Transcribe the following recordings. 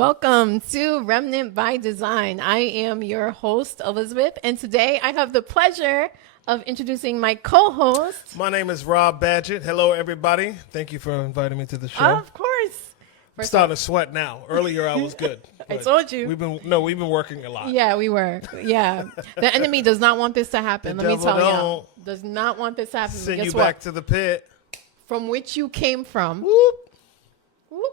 Welcome to Remnant by Design. I am your host, Elizabeth, and today I have the pleasure of introducing my co-host. My name is Rob Badgett. Hello, everybody. Thank you for inviting me to the show. Of course. I'm starting to sweat now. Earlier, I was good. I told you. We've been working a lot. Yeah, we were. Yeah. The enemy does not want this to happen. Let me tell you. Does not want this to happen. Send Guess you what? back to the pit. From which you came from. Whoop. Whoop.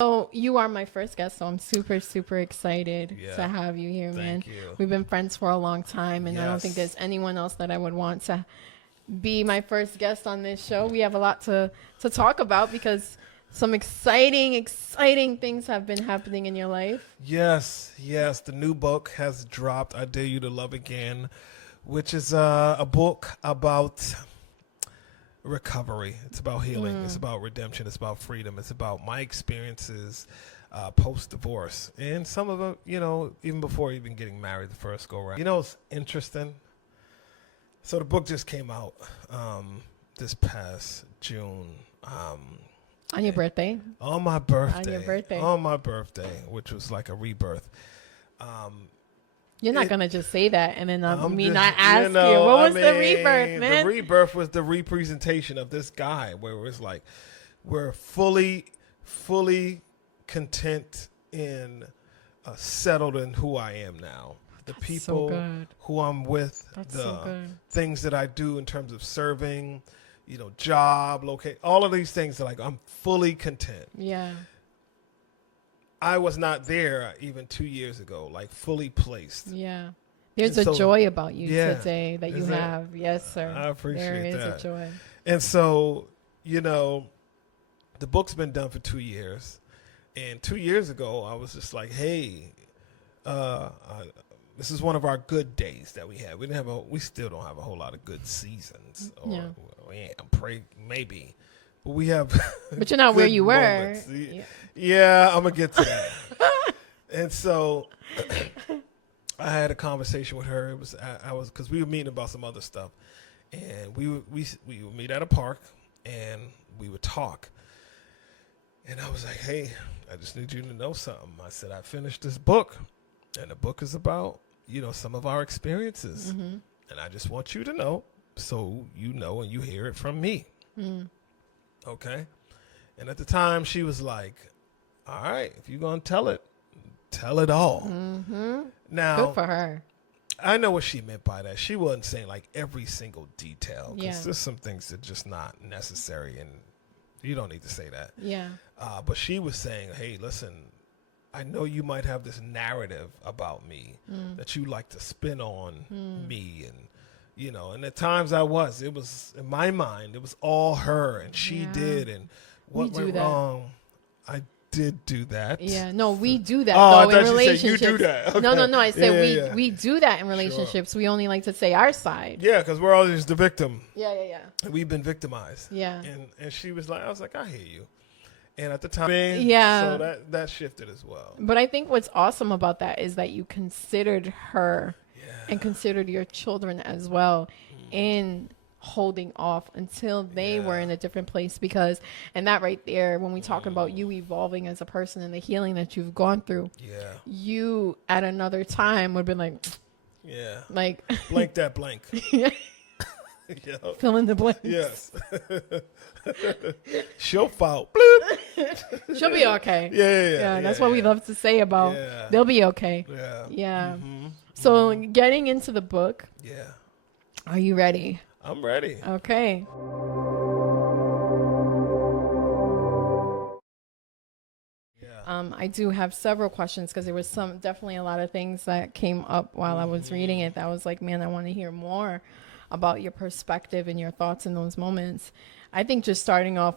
So you are my first guest, so I'm super, super excited to have you here, man. Thank you. We've been friends for a long time, and I don't think there's anyone else that I would want to be my first guest on this show. We have a lot to talk about because some exciting things have been happening in your life. Yes. The new book has dropped, I Dare You to Love Again, which is a book about recovery. It's about healing. It's about redemption. It's about freedom. It's about my experiences post-divorce. And some of them, even before even getting married the first go-around. It's interesting. So the book just came out this past June. On your birthday? On my birthday. On your birthday. On my birthday, which was like a rebirth. You're not going to just say that and then not ask you. What was the rebirth, man? The rebirth was the representation of this guy where it was like we're fully content and settled in who I am now. The people who I'm with, things that I do in terms of serving, job, locate, all of these things are like I'm fully content. Yeah. I was not there even 2 years ago, like fully placed. Yeah. There's a joy about you today that you have. Yes, sir. I appreciate that. There is a joy. And so, the book's been done for 2 years. And 2 years ago, I was just like, hey, this is one of our good days that we had. We still don't have a whole lot of good seasons. Maybe. But we have. But you're not where you were. Yeah, I'm going to get to that. And so I had a conversation with her. Because we were meeting about some other stuff. And we would meet at a park and we would talk. And I was like, hey, I just need you to know something. I said, I finished this book. And the book is about, some of our experiences. Mm-hmm. And I just want you to know so you know and you hear it from me. Mm. Okay? And at the time, she was like, all right, if you're going to tell it all. Mm-hmm. Now, good for her. I know what she meant by that. She wasn't saying like every single detail because there's some things that are just not necessary and you don't need to say that. Yeah. But she was saying, hey, listen, I know you might have this narrative about me that you like to spin on me and, and at times it was in my mind, it was all her and she did and what went wrong. I did do that. Yeah, no, we do that though in relationships. You do that. Okay. No. I said we do that in relationships. Sure. We only like to say our side. Yeah, because we're always the victim. Yeah. We've been victimized. Yeah. And she was like, I was like, I hear you. And at the time, so that shifted as well. But I think what's awesome about that is that you considered her and considered your children as well in holding off until they were in a different place and that right there, when we talk about you evolving as a person and the healing that you've gone through, you at another time would have been like, blank that blank. Fill in the blanks. Yes. She'll fall. She'll be okay. Yeah. That's what we love to say about they'll be okay. Yeah. Mm-hmm. So getting into the book. Yeah. Are you ready? I'm ready. Okay. I do have several questions because there was definitely a lot of things that came up while I was reading it that I was like, man, I want to hear more about your perspective and your thoughts in those moments. I think just starting off,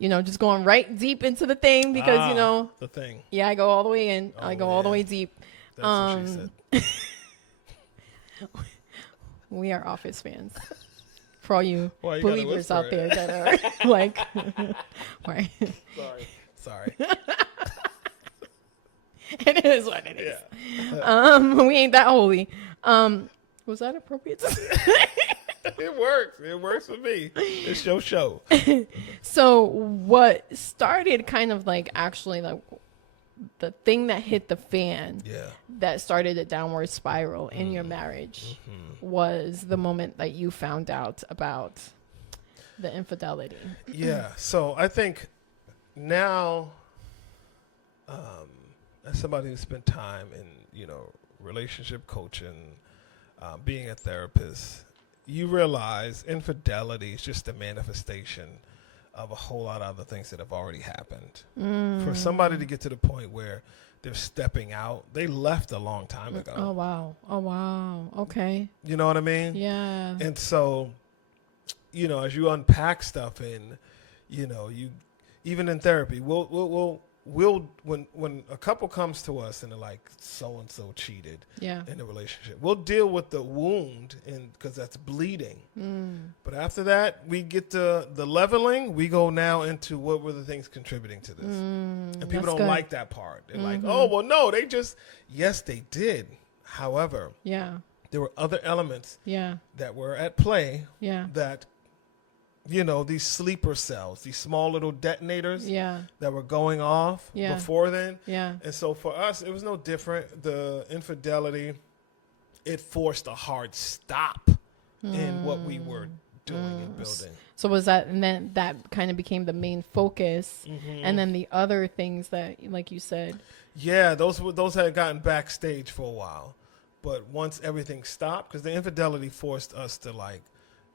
just going right deep into the thing because, the thing. Yeah, I go all the way in. I go all the way deep. That's what she said. We are Office fans. For all you believers out there that are like, right. Sorry. It is what it is. Yeah. We ain't that holy. Was that appropriate to say? It works. It works for me. It's your show. So what started kind of like actually like the thing that hit the fan Yeah. that started a downward spiral in your marriage was the moment that you found out about the infidelity. Yeah. So I think now, as somebody who spent time in, relationship coaching, being a therapist, you realize infidelity is just a manifestation of a whole lot of other things that have already happened. For somebody to get to the point where they're stepping out, they left a long time ago. Oh, wow. Okay. You know what I mean? Yeah. And so, as you unpack stuff and, you, even in therapy, we'll when a couple comes to us and they're like, so and so cheated in the relationship, we'll deal with the wound because that's bleeding. But after that, we get to the leveling. We go now into what were the things contributing to this, and people don't like that part. They're like, oh well, no, yes they did. However, there were other elements that were at play that. These sleeper cells, these small little detonators that were going off before then. And so for us, it was no different. The infidelity, it forced a hard stop in what we were doing and building. So was that, and then that kind of became the main focus. And then the other things that, like you said. Yeah, those had gotten backstage for a while. But once everything stopped, because the infidelity forced us to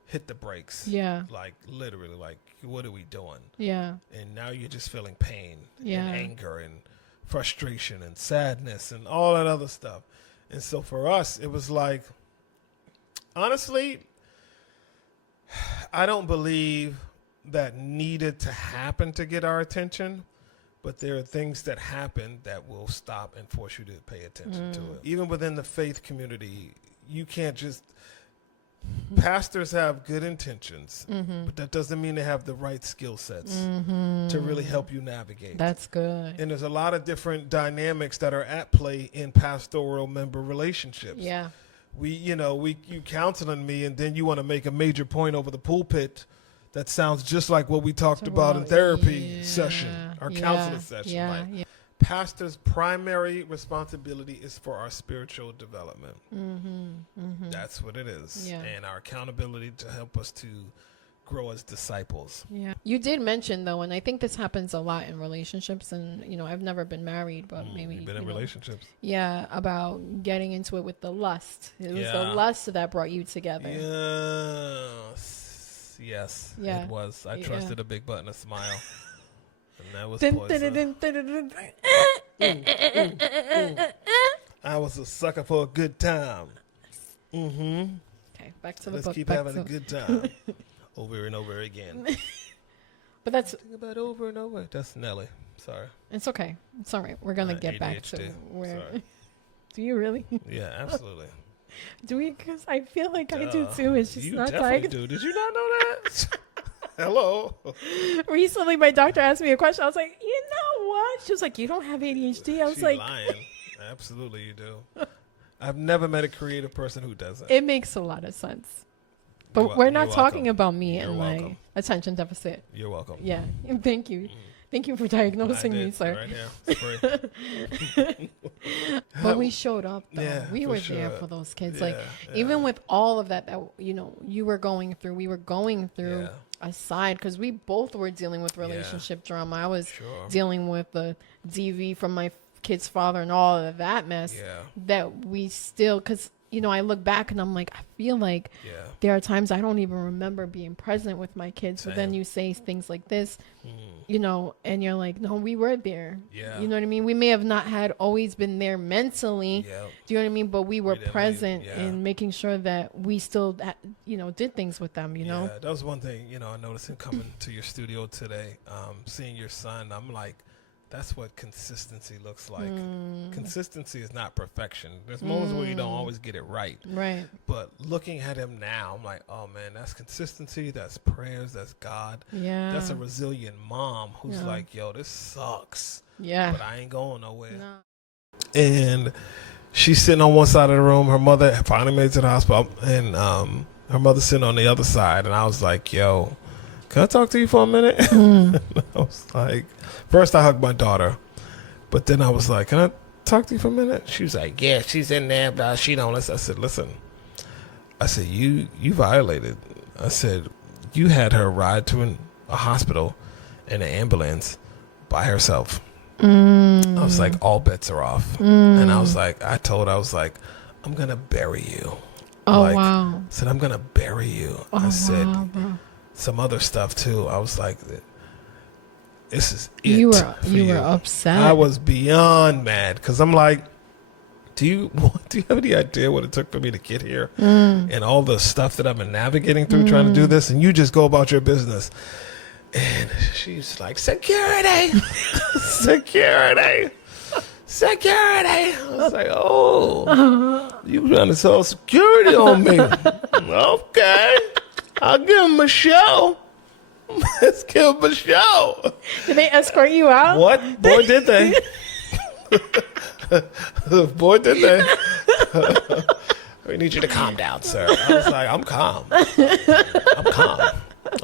hit the brakes. Like literally, what are we doing? And now you're just feeling pain and anger and frustration and sadness and all that other stuff. And so for us, it was like, honestly, I don't believe that needed to happen to get our attention, but there are things that happen that will stop and force you to pay attention to it. Even within the faith community, you can't just pastors have good intentions, but that doesn't mean they have the right skill sets to really help you navigate. That's good. And there's a lot of different dynamics that are at play in pastoral member relationships. You counseling me, and then you want to make a major point over the pulpit that sounds just like what we talked about in therapy session, our counseling session. Pastor's primary responsibility is for our spiritual development. That's what it is. And our accountability to help us to grow as disciples. You did mention, though, and I think this happens a lot in relationships, and, I've never been married, but maybe you've been in relationships. About getting into it with the lust. It was the lust that brought you together. Yes, it was. I trusted a big butt and a smile. And that was poison. I was a sucker for a good time. Okay, back to the book. Let's keep having a good time. Over and over again. But that's... Think about over and over. That's Nelly. Sorry. It's okay. It's all right. We're going to get back to where... Sorry. Do you really? Yeah, absolutely. Do we? Because I feel like I do too. It's just not definitely do. Did you not know that? Hello. Recently, my doctor asked me a question. I was like, you know what? She was like, you don't have ADHD. I was like, lying. Absolutely, you do. I've never met a creative person who doesn't. It makes a lot of sense. But we're not talking about me and my attention deficit. You're welcome. Yeah. Thank you. Thank you for diagnosing me, sir. Right here. But we showed up, though. Yeah, we were there for those kids. Even with all of that, you were going through, we were going through aside, because we both were dealing with relationship drama. I was dealing with the DV from my kid's father and all of that mess that we still, because I look back and I'm like, I feel like there are times I don't even remember being present with my kids. But then you say things like this, and you're like, no, we were there. You know what I mean? We may have not had always been there mentally. Do you know what I mean? But we were present in making sure that we still, did things with them, Yeah, that was one thing, I noticed in coming to your studio today, seeing your son, I'm like, that's what consistency looks like. Consistency is not perfection. There's moments where you don't always get it right. Right. But looking at him now, I'm like, oh man, that's consistency. That's prayers. That's God. Yeah. That's a resilient mom who's like, yo, this sucks. Yeah. But I ain't going nowhere. No. And she's sitting on one side of the room. Her mother finally made it to the hospital, and her mother's sitting on the other side. And I was like, yo, can I talk to you for a minute? I was like, first I hugged my daughter, But then I was like, can I talk to you for a minute? She was like, yeah, she's in there, but she don't listen. I said, listen. I said, you violated. I said, you had her ride to a hospital in an ambulance by herself. I was like, all bets are off. And I was like, I was like, I'm going to bury you. Oh, like, wow. I said, I'm going to bury you. I said, some other stuff too. I was like, this is it. You were upset. I was beyond mad because I'm like, do you have any idea what it took for me to get here and all the stuff that I've been navigating through trying to do this, and you just go about your business? And she's like, security, security, security. I was like, oh, you trying to sell security on me? Okay, I'll give him a show. Let's give him a show. Did they escort you out? What? Boy, did they. Boy, did they. We need you to calm down, sir. I was like, I'm calm. I'm calm.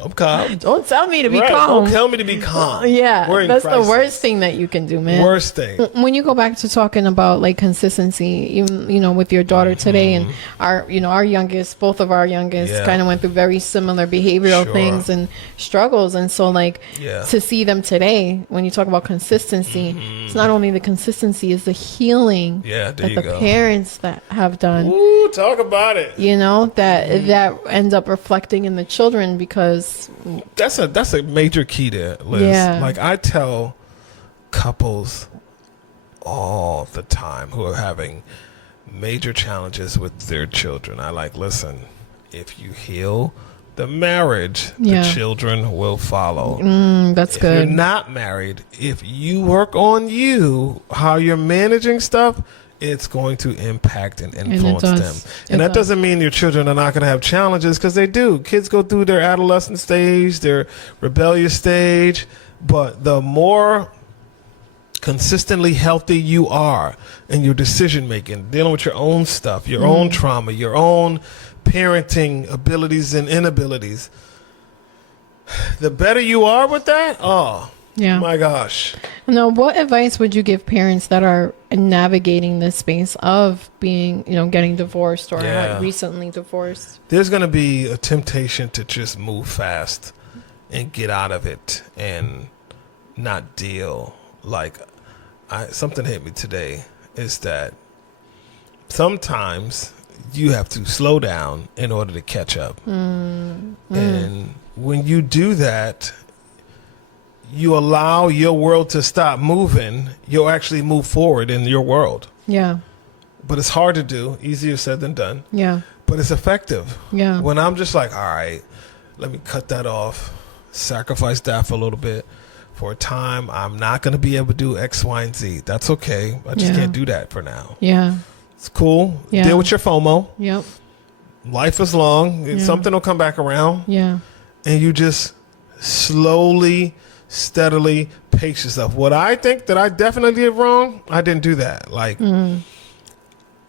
I'm calm. Don't tell me to be Right. calm. Don't tell me to be calm. Yeah, We're in that's crisis. the worst thing that you can do, man. Worst thing. When you go back to talking about like consistency, even with your daughter today, and our youngest, both of our youngest, Yeah. kind of went through very similar behavioral Sure. things and struggles, and so like Yeah. to see them today, when you talk about consistency, it's not only the consistency, it's the healing Yeah, there that you the go. parents that have done. Ooh, talk about it. That ends up reflecting in the children, because That's a major key there, Liz. Yeah. Like I tell couples all the time who are having major challenges with their children. I like, listen, if you heal the marriage, Yeah. the children will follow. that's If you're good. not married, if you work on you, how you're managing stuff, it's going to impact and influence does. them. It And that does. doesn't mean your children are not going to have challenges, because they do. Kids go through their adolescent stage, their rebellious stage, but the more consistently healthy you are in your decision making, dealing with your own stuff, your own trauma, your own parenting abilities and inabilities, the better you are with that, oh Yeah. my gosh. Now, what advice would you give parents that are navigating this space of being, getting divorced or Yeah. recently divorced? There's going to be a temptation to just move fast and get out of it and not deal. Like, something hit me today is that sometimes you have to slow down in order to catch up. And when you do that, you allow your world to stop moving, you'll actually move forward in your world. Yeah. But it's hard to do, easier said than done, Yeah. but it's effective. Yeah. When I'm just like, all right, let me cut that off, sacrifice that for a little bit. For a time, I'm not going to be able to do X, Y, and Z. That's okay. I just Yeah. can't do that for now. Yeah. It's cool. Yeah. Deal with your FOMO. Yep. Life is long. Yeah. Something will come back around. Yeah. And you just slowly, steadily pace yourself. What I think that I definitely did wrong, I didn't do that. Like,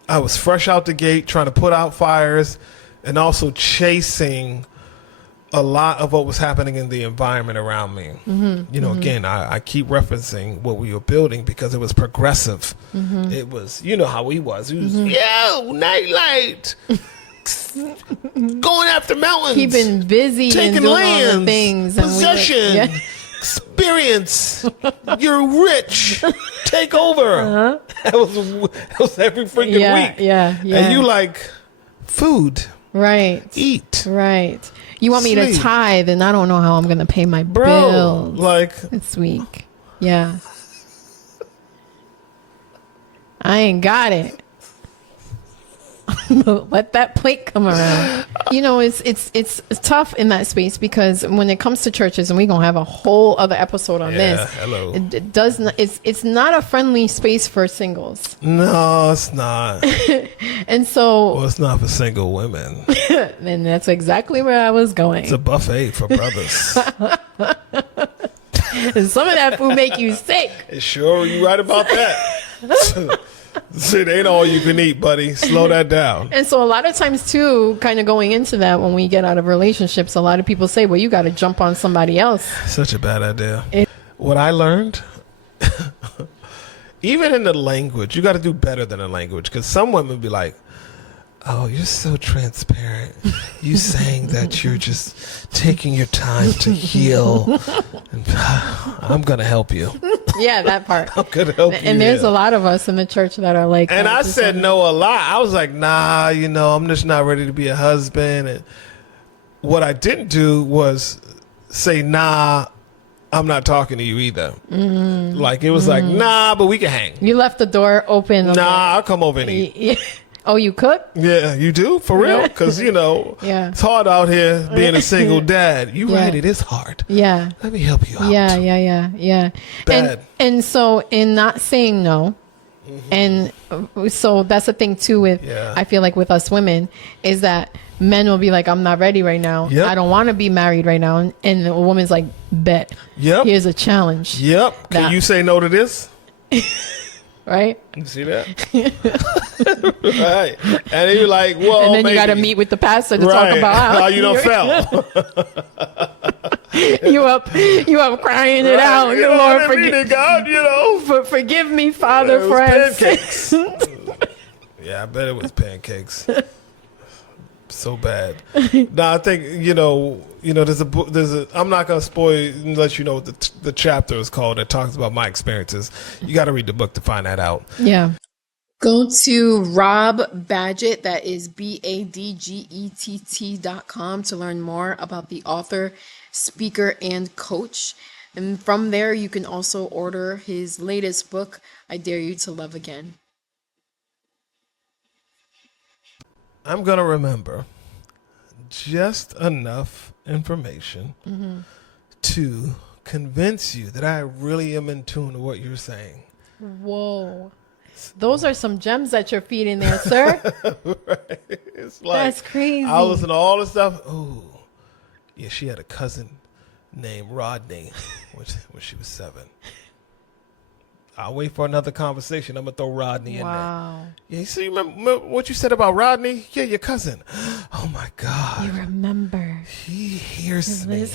I was fresh out the gate trying to put out fires and also chasing a lot of what was happening in the environment around me. Again, I keep referencing what we were building because it was progressive. It was, how he was. He was, yo, nightlight. Going after mountains. Keeping busy taking and doing lands, all the things. and we were- possession, yeah. experience. You're rich. Take over. That was every freaking Yeah. week. Yeah. Yeah. And you like food, Right. eat, Right. You want me to Sleep. tithe, and I don't know how I'm going to pay my bro. bills Like, this week. Yeah. I ain't got it. Let that plate come around. It's tough in that space, because when it comes to churches, and we're gonna have a whole other episode on this. hello. It does not. It's not a friendly space for singles, No, it's not. and so Well, it's not for single women. and that's exactly where I was going. It's a buffet for brothers. And some of that food make you sick. Sure, you right about that. It ain't all you can eat, buddy. Slow that down. And so a lot of times too, kind of going into that, when we get out of relationships, a lot of people say, well, you got to jump on somebody else. Such a bad idea. What I learned even in the language, you got to do better than the language. Because some women be like, oh, you're so transparent. You saying that you're just taking your time to heal. And, I'm going to help you. Yeah, that part. I'm going to help you. And there's a lot of us in the church that are like and that. I said no a lot. I was like, nah, I'm just not ready to be a husband. And what I didn't do was say, nah, I'm not talking to you either. Mm-hmm. Like, it was like, nah, but we can hang. You left the door open. Nah, I'll come over and eat. Yeah. Oh, you cook? Yeah, you do? For real? Because, yeah. it's hard out here being a single dad. You right, it is hard. Yeah. Let me help you out. Yeah. Bad. And so in not saying no, and so that's the thing too with, I feel like with us women, is that men will be like, I'm not ready right now. Yep. I don't want to be married right now. And the woman's like, bet. Yep. Here's a challenge. Yep. Can you say no to this? Right? You see that? Right. And you're like, whoa, and then you got to meet with the pastor to talk about how you don't fell. you up crying it out. Lord, forgive me, Father, friends. Pancakes. Yeah, I bet it was pancakes. So bad. No, I think there's a book. I'm not gonna spoil and let you know what the chapter is called that talks about my experiences. You got to read the book to find that out. Yeah. Go to Rob Badgett, that is BADGETT.com, to learn more about the author, speaker, and coach. And from there, you can also order his latest book, I Dare You to Love Again. I'm going to remember just enough information to convince you that I really am in tune to what you're saying. Whoa. Those are some gems that you're feeding there, sir. Right. It's like, that's crazy. I listen to all this stuff. Oh, yeah, she had a cousin named Rodney when she was 7. I'll wait for another conversation. I'm going to throw Rodney in there. Yeah, so you remember what you said about Rodney? Yeah, your cousin. Oh, my God. You remember. He hears me.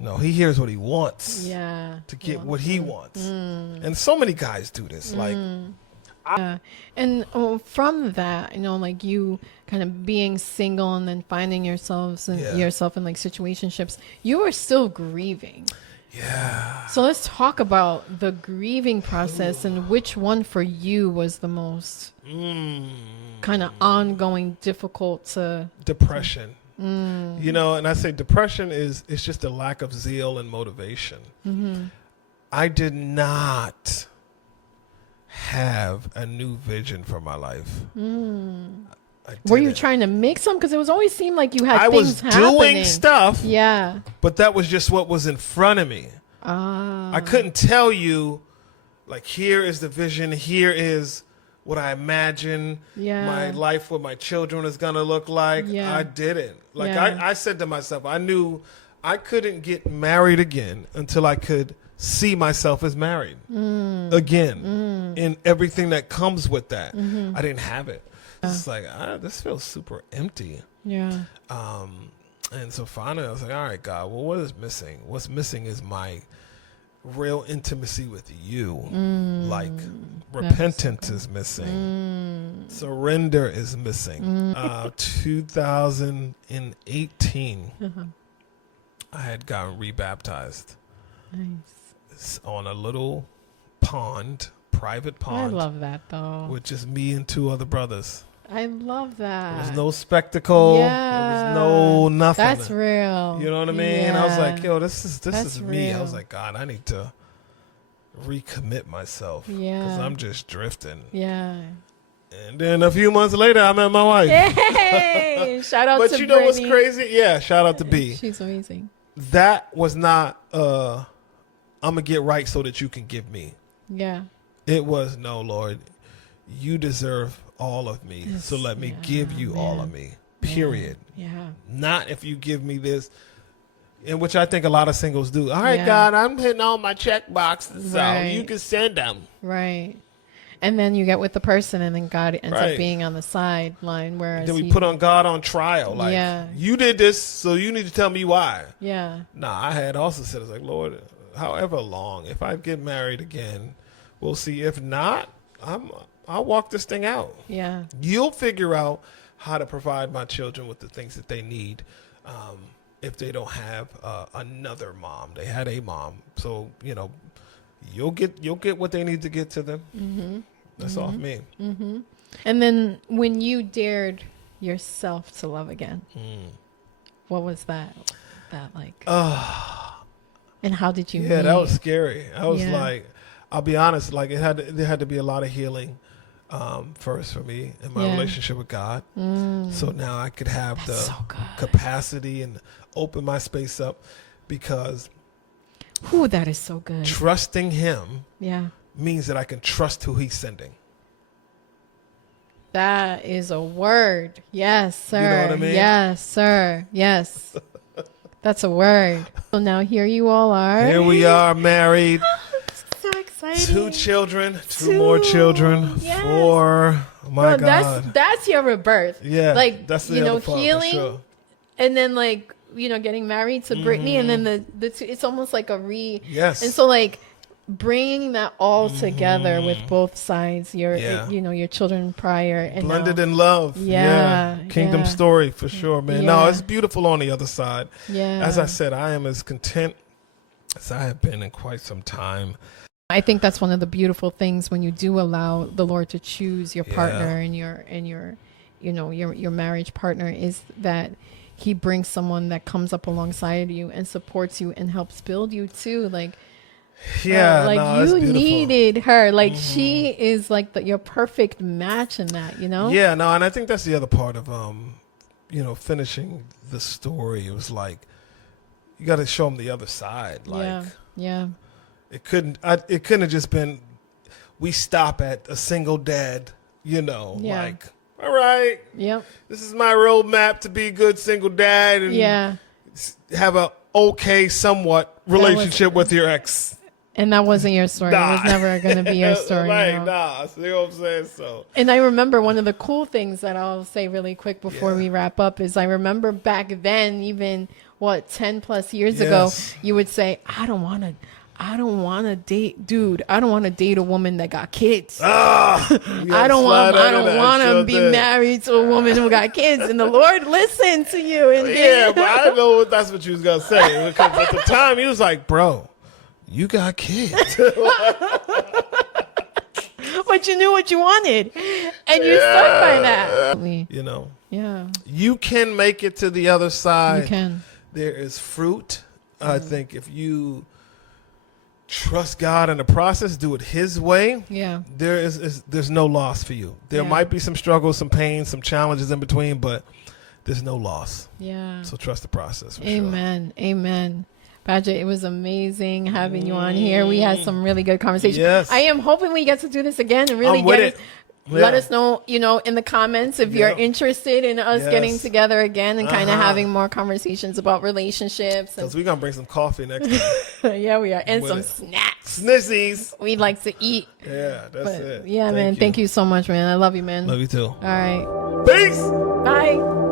No, he hears what he wants. Yeah. To get what he wants. And so many guys do this. Like, and from that, like you kind of being single and then finding yourself in like situationships, you are still grieving. Yeah. So let's talk about the grieving process and which one for you was the most kind of ongoing difficult to... Depression. And I say depression it's just a lack of zeal and motivation. I did not have a new vision for my life. Were you trying to make some? Because it was always seemed like you had things happening. I was doing stuff. Yeah. But that was just what was in front of me. I couldn't tell you, like, here is the vision. Here is what I imagine my life with my children is going to look like. I didn't. Like, I said to myself, I knew I couldn't get married again until I could see myself as married again and everything that comes with that. I didn't have it. It's like, this feels super empty. Yeah. And so finally I was like, all right, God, well, what is missing? What's missing is my real intimacy with you. Like, repentance is missing. Surrender is missing. 2018, I had gotten rebaptized. Nice. On a little pond, private pond. I love that, though. With just me and 2 other brothers. I love that. There was no spectacle. There was no nothing. That's real. You know what I mean? Yeah. I was like, yo, this is me. Real. I was like, God, I need to recommit myself. Yeah. Because I'm just drifting. Yeah. And then a few months later, I met my wife. Yay! Shout out to But you know what's crazy? Yeah, shout out to B. She's amazing. That was not, I'm going to get right so that you can give me. Yeah. It was, no, Lord, you deserve all of me. So let me give you all of me. Period. Yeah. Not if you give me this, in which I think a lot of singles do. All right, God, I'm hitting all my check boxes, so you can send them. Right. And then you get with the person, and then God ends up being on the sideline. Whereas then we put on God on trial. Like, you did this, so you need to tell me why. Yeah. Nah, I had also said, it's like, Lord, however long, if I get married again, we'll see. If not, I'll walk this thing out. Yeah. You'll figure out how to provide my children with the things that they need. If they don't have another mom, they had a mom, so you'll get what they need to get to them. Mm-hmm. That's off me. Mm-hmm. And then when you dared yourself to love again, what was that like? And how did you? Yeah, that was scary. I was like, I'll be honest, like there had to be a lot of healing first for me in my relationship with God. So now I could have the capacity and open my space up, because that is so good. Trusting him means that I can trust who he's sending. That is a word. Yes, sir. You know what I mean? Yes, sir. Yes. That's a word. So now here you all are. Here we are, married. So exciting. 2 children, 2 more children, 4. Oh my God. That's your rebirth. Yeah. Like, that's the other part, healing. for sure. And then like, getting married to Brittany, and then the two, it's almost like a Yes. And so like bringing that all together with both sides, your children prior and blended in love. Kingdom story for sure, man. No, it's beautiful on the other side. Yeah. As I said, I am as content as I have been in quite some time. I think that's one of the beautiful things when you do allow the Lord to choose your partner and your marriage partner, is that he brings someone that comes up alongside you and supports you and helps build you too. Like, you needed her. Like, she is like your perfect match in that, Yeah, no, and I think that's the other part of, finishing the story. It was like, you got to show them the other side. Like, it couldn't have just been, we stop at a single dad, like, all right. Yep. This is my roadmap to be a good single dad and have a somewhat relationship with your ex. And that wasn't your story. It was never going to be your story. Nah. See what I'm saying? So. And I remember one of the cool things that I'll say really quick before we wrap up is I remember back then, even 10 plus years ago, you would say, I don't want to date a woman that got kids. I don't want to be married to a woman who got kids. And the Lord listened to you. And but I know that's what you was going to say. Because at the time, he was like, bro, you got kids. But you knew what you wanted. And you stuck by that. Yeah. You can make it to the other side. You can. There is fruit. I think if you trust God in the process, do it his way. Yeah. There's no loss for you. There might be some struggles, some pain, some challenges in between, but there's no loss. Yeah. So trust the process. Amen. Sure. Amen. Badgett, it was amazing having you on here. We had some really good conversations. Yes. I am hoping we get to do this again and really let us know, in the comments if you're interested in us getting together again and kind of having more conversations about relationships. Because we're going to bring some coffee next time. Yeah, we are. And some snacks. Snissies. We like to eat. Yeah, that's it. Yeah, man. Thank you so much, man. I love you, man. Love you too. All right. Peace. Bye.